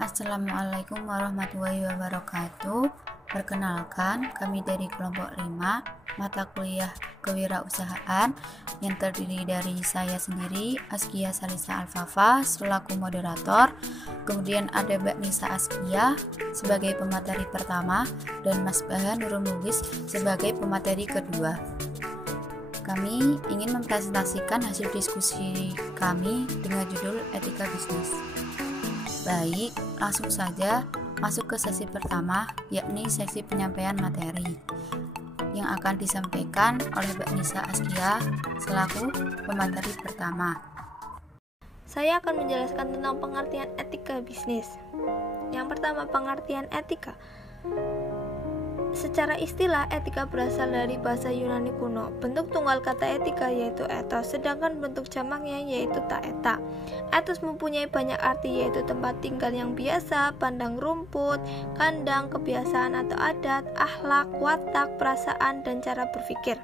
Assalamualaikum warahmatullahi wabarakatuh. Perkenalkan, kami dari kelompok 5 mata kuliah kewirausahaan yang terdiri dari saya sendiri, Askia Salisa Alfafa selaku moderator, kemudian ada Mbak Nisa Askia sebagai pemateri pertama dan Mas Bahan Nurul Mubis sebagai pemateri kedua. Kami ingin mempresentasikan hasil diskusi kami dengan judul Etika Bisnis. Baik, langsung saja masuk ke sesi pertama, yakni sesi penyampaian materi yang akan disampaikan oleh Mbak Nisa Askia selaku pemateri pertama. Saya akan menjelaskan tentang pengertian etika bisnis. Yang pertama, pengertian etika. Secara istilah, etika berasal dari bahasa Yunani kuno. Bentuk tunggal kata etika yaitu ethos, sedangkan bentuk jamaknya yaitu taeta. Ethos mempunyai banyak arti, yaitu tempat tinggal yang biasa, pandang rumput, kandang, kebiasaan atau adat, akhlak, watak, perasaan, dan cara berpikir.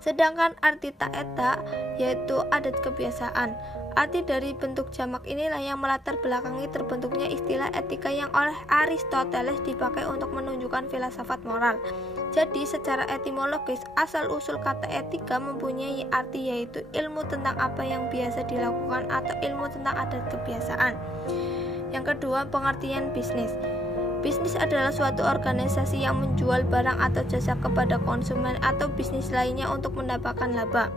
Sedangkan arti taeta yaitu adat kebiasaan. Arti dari bentuk jamak inilah yang melatar belakangi terbentuknya istilah etika yang oleh Aristoteles dipakai untuk menunjukkan filsafat moral. Jadi secara etimologis, asal-usul kata etika mempunyai arti yaitu ilmu tentang apa yang biasa dilakukan atau ilmu tentang adat kebiasaan. Yang kedua, pengertian bisnis. Bisnis adalah suatu organisasi yang menjual barang atau jasa kepada konsumen atau bisnis lainnya untuk mendapatkan laba.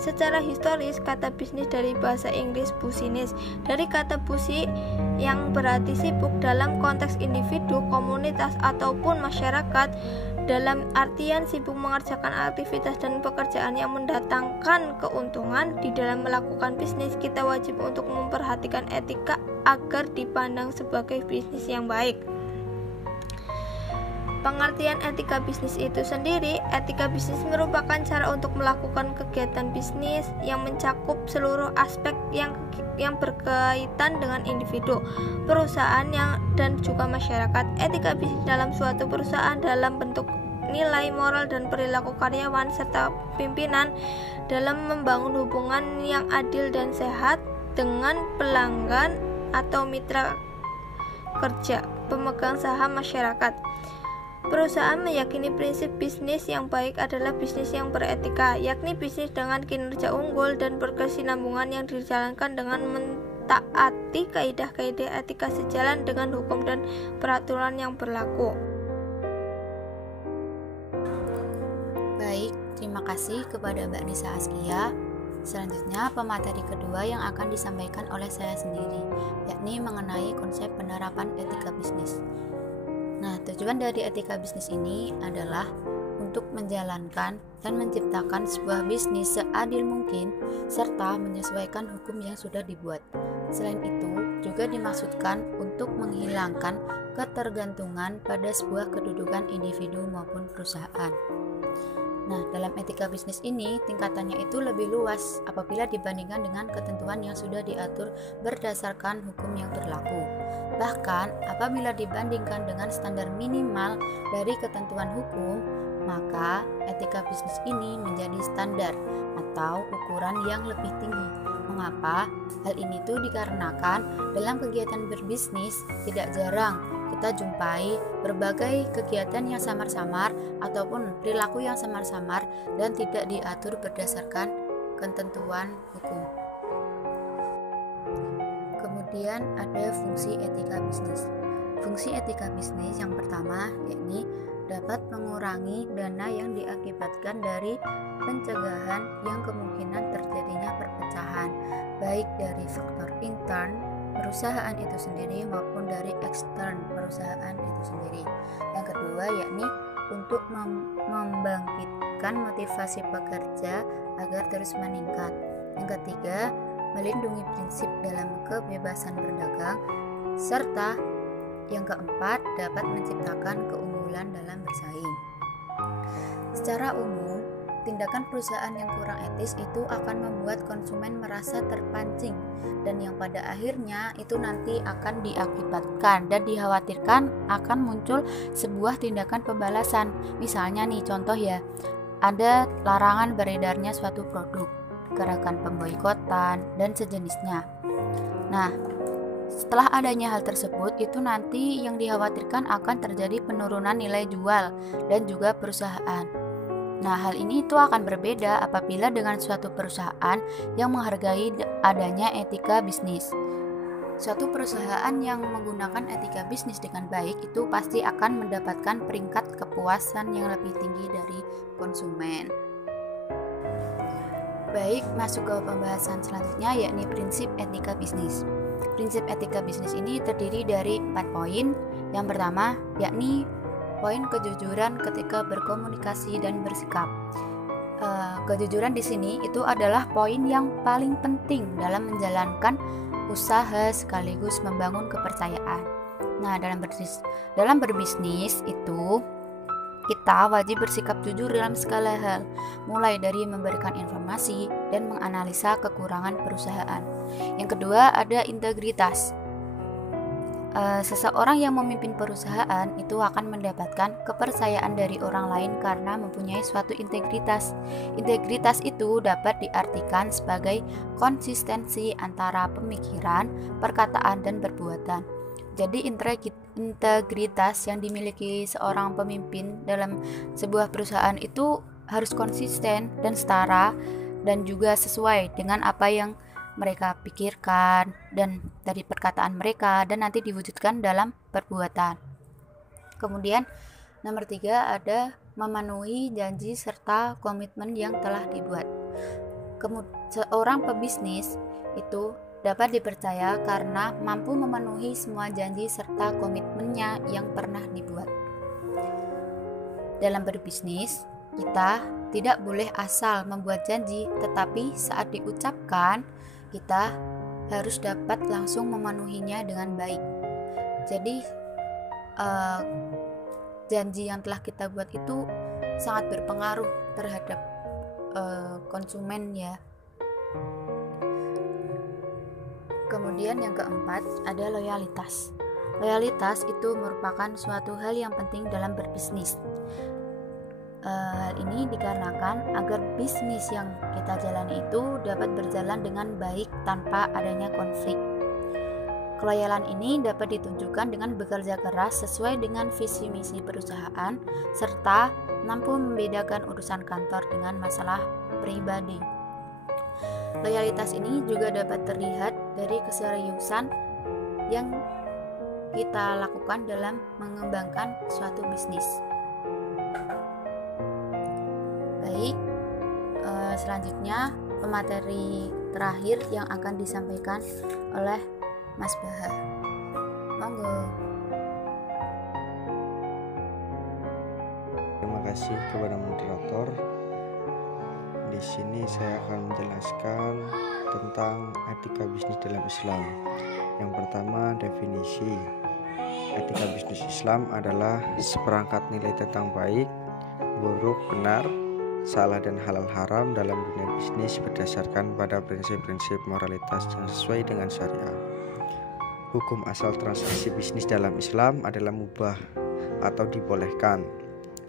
Secara historis, kata bisnis dari bahasa Inggris business, dari kata busi yang berarti sibuk dalam konteks individu, komunitas, ataupun masyarakat, dalam artian sibuk mengerjakan aktivitas dan pekerjaan yang mendatangkan keuntungan. Di dalam melakukan bisnis, kita wajib untuk memperhatikan etika agar dipandang sebagai bisnis yang baik. Pengertian etika bisnis itu sendiri, etika bisnis merupakan cara untuk melakukan kegiatan bisnis yang mencakup seluruh aspek yang berkaitan dengan individu, perusahaan dan juga masyarakat. Etika bisnis dalam suatu perusahaan dalam bentuk nilai moral dan perilaku karyawan serta pimpinan dalam membangun hubungan yang adil dan sehat dengan pelanggan atau mitra kerja, pemegang saham masyarakat. Perusahaan meyakini prinsip bisnis yang baik adalah bisnis yang beretika, yakni bisnis dengan kinerja unggul dan berkesinambungan yang dijalankan dengan mentaati kaidah-kaidah etika sejalan dengan hukum dan peraturan yang berlaku. Baik, terima kasih kepada Mbak Nisa Askia. Selanjutnya, pemateri kedua yang akan disampaikan oleh saya sendiri, yakni mengenai konsep penerapan etika bisnis. Nah, tujuan dari etika bisnis ini adalah untuk menjalankan dan menciptakan sebuah bisnis seadil mungkin serta menyesuaikan hukum yang sudah dibuat. Selain itu, juga dimaksudkan untuk menghilangkan ketergantungan pada sebuah kedudukan individu maupun perusahaan. Nah, dalam etika bisnis ini, tingkatannya itu lebih luas apabila dibandingkan dengan ketentuan yang sudah diatur berdasarkan hukum yang berlaku. Bahkan, apabila dibandingkan dengan standar minimal dari ketentuan hukum, maka etika bisnis ini menjadi standar atau ukuran yang lebih tinggi. Mengapa? Hal ini tuh dikarenakan dalam kegiatan berbisnis tidak jarang kita jumpai berbagai kegiatan yang samar-samar ataupun perilaku yang samar-samar dan tidak diatur berdasarkan ketentuan hukum. Kemudian ada fungsi etika bisnis. Fungsi etika bisnis yang pertama yakni dapat mengurangi dana yang diakibatkan dari pencegahan yang kemungkinan terjadinya perpecahan, baik dari faktor intern perusahaan itu sendiri maupun dari ekstern perusahaan itu sendiri. Yang kedua yakni untuk membangkitkan motivasi pekerja agar terus meningkat. Yang ketiga, melindungi prinsip dalam kebebasan berdagang, serta yang keempat dapat menciptakan keunggulan dalam bersaing. Secara umum, tindakan perusahaan yang kurang etis itu akan membuat konsumen merasa terpancing dan yang pada akhirnya itu nanti akan diakibatkan dan dikhawatirkan akan muncul sebuah tindakan pembalasan. Misalnya nih contoh ya, ada larangan beredarnya suatu produk, gerakan pemboikotan dan sejenisnya. Nah, Setelah adanya hal tersebut, itu nanti yang dikhawatirkan akan terjadi penurunan nilai jual dan juga perusahaan. Nah, hal ini itu akan berbeda apabila dengan suatu perusahaan yang menghargai adanya etika bisnis. Suatu perusahaan yang menggunakan etika bisnis dengan baik itu pasti akan mendapatkan peringkat kepuasan yang lebih tinggi dari konsumen. Baik, masuk ke pembahasan selanjutnya, yakni prinsip etika bisnis. Prinsip etika bisnis ini terdiri dari 4 poin. Yang pertama, yakni poin kejujuran ketika berkomunikasi dan bersikap. Kejujuran di sini itu adalah poin yang paling penting dalam menjalankan usaha sekaligus membangun kepercayaan. Nah, dalam berbisnis itu kita wajib bersikap jujur dalam segala hal, mulai dari memberikan informasi dan menganalisa kekurangan perusahaan. Yang kedua, ada integritas. Seseorang yang memimpin perusahaan itu akan mendapatkan kepercayaan dari orang lain karena mempunyai suatu integritas. Integritas itu dapat diartikan sebagai konsistensi antara pemikiran, perkataan, dan perbuatan. Jadi integritas yang dimiliki seorang pemimpin dalam sebuah perusahaan itu harus konsisten dan setara dan juga sesuai dengan apa yang mereka pikirkan dan dari perkataan mereka dan nanti diwujudkan dalam perbuatan. Kemudian nomor 3 ada memenuhi janji serta komitmen yang telah dibuat. Seorang pebisnis itu dapat dipercaya karena mampu memenuhi semua janji serta komitmennya yang pernah dibuat. Dalam berbisnis, kita tidak boleh asal membuat janji, tetapi saat diucapkan kita harus dapat langsung memenuhinya dengan baik. Jadi janji yang telah kita buat itu sangat berpengaruh terhadap konsumen ya. Kemudian yang keempat ada loyalitas. Loyalitas itu merupakan suatu hal yang penting dalam berbisnis. Hal ini dikarenakan agar bisnis yang kita jalani itu dapat berjalan dengan baik tanpa adanya konflik. Keloyalan ini dapat ditunjukkan dengan bekerja keras sesuai dengan visi misi perusahaan serta mampu membedakan urusan kantor dengan masalah pribadi. Loyalitas ini juga dapat terlihat dari keseriusan yang kita lakukan dalam mengembangkan suatu bisnis. Baik, selanjutnya pemateri terakhir yang akan disampaikan oleh Mas Baha. Monggo. Terima kasih kepada moderator. Di sini saya akan menjelaskan tentang etika bisnis dalam Islam. Yang pertama, definisi. Etika bisnis Islam adalah seperangkat nilai tentang baik, buruk, benar, salah dan halal haram dalam dunia bisnis berdasarkan pada prinsip-prinsip moralitas yang sesuai dengan syariah. Hukum asal transaksi bisnis dalam Islam adalah mubah atau dibolehkan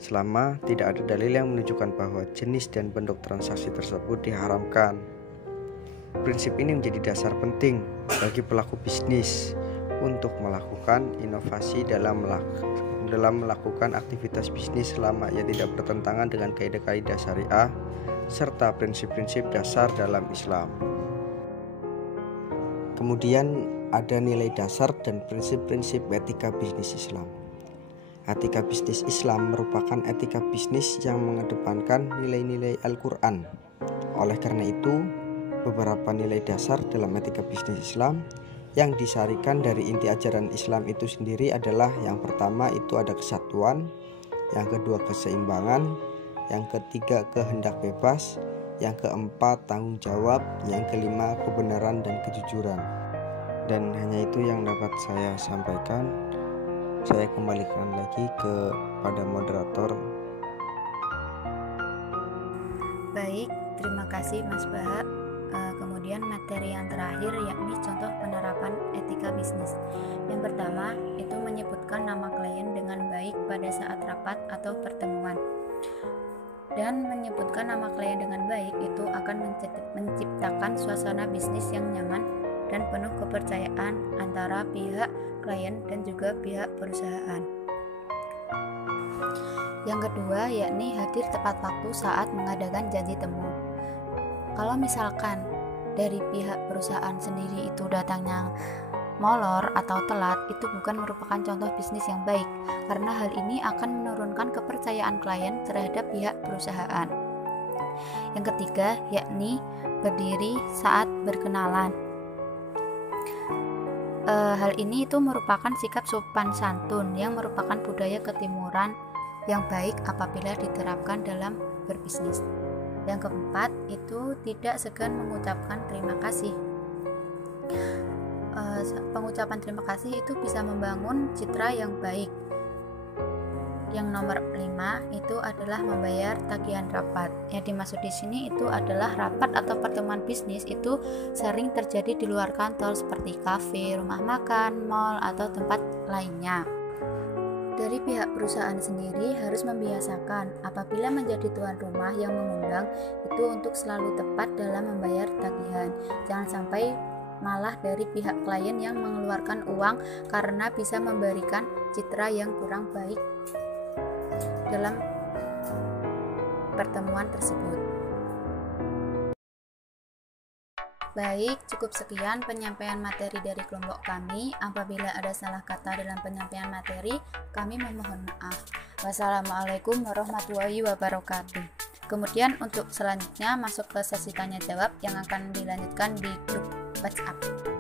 selama tidak ada dalil yang menunjukkan bahwa jenis dan bentuk transaksi tersebut diharamkan. Prinsip ini menjadi dasar penting bagi pelaku bisnis untuk melakukan inovasi dalam melakukan aktivitas bisnis selama ia tidak bertentangan dengan kaidah-kaidah syariah serta prinsip-prinsip dasar dalam Islam. Kemudian ada nilai dasar dan prinsip-prinsip etika bisnis Islam. Etika bisnis Islam merupakan etika bisnis yang mengedepankan nilai-nilai Al-Quran. Oleh karena itu, beberapa nilai dasar dalam etika bisnis Islam yang disarikan dari inti ajaran Islam itu sendiri adalah yang pertama itu ada kesatuan, yang kedua keseimbangan, yang ketiga kehendak bebas, yang keempat tanggung jawab, yang kelima kebenaran dan kejujuran. Dan hanya itu yang dapat saya sampaikan. Saya kembalikan lagi kepada moderator. Baik, terima kasih Mas Baha. Kemudian materi yang terakhir yakni contoh penerapan etika bisnis. Yang pertama itu menyebutkan nama klien dengan baik pada saat rapat atau pertemuan. Dan menyebutkan nama klien dengan baik itu akan menciptakan suasana bisnis yang nyaman dan penuh kepercayaan antara pihak klien dan juga pihak perusahaan. Yang kedua, yakni hadir tepat waktu saat mengadakan janji temu. Kalau misalkan dari pihak perusahaan sendiri itu datangnya molor atau telat, itu bukan merupakan contoh bisnis yang baik, karena hal ini akan menurunkan kepercayaan klien terhadap pihak perusahaan. Yang ketiga, yakni berdiri saat berkenalan. Hal ini itu merupakan sikap sopan santun yang merupakan budaya ketimuran yang baik apabila diterapkan dalam berbisnis. Yang keempat, itu tidak segan mengucapkan terima kasih. Pengucapan terima kasih itu bisa membangun citra yang baik. Yang nomor 5 itu adalah membayar tagihan rapat. Yang dimaksud di sini itu adalah rapat atau pertemuan bisnis itu sering terjadi di luar kantor seperti kafe, rumah makan, mal, atau tempat lainnya. Dari pihak perusahaan sendiri harus membiasakan apabila menjadi tuan rumah yang mengundang itu untuk selalu tepat dalam membayar tagihan. Jangan sampai malah dari pihak klien yang mengeluarkan uang karena bisa memberikan citra yang kurang baik dalam pertemuan tersebut. Baik, cukup sekian penyampaian materi dari kelompok kami. Apabila ada salah kata dalam penyampaian materi, kami memohon maaf. Wassalamualaikum warahmatullahi wabarakatuh. Kemudian untuk selanjutnya masuk ke sesi tanya jawab yang akan dilanjutkan di grup WhatsApp.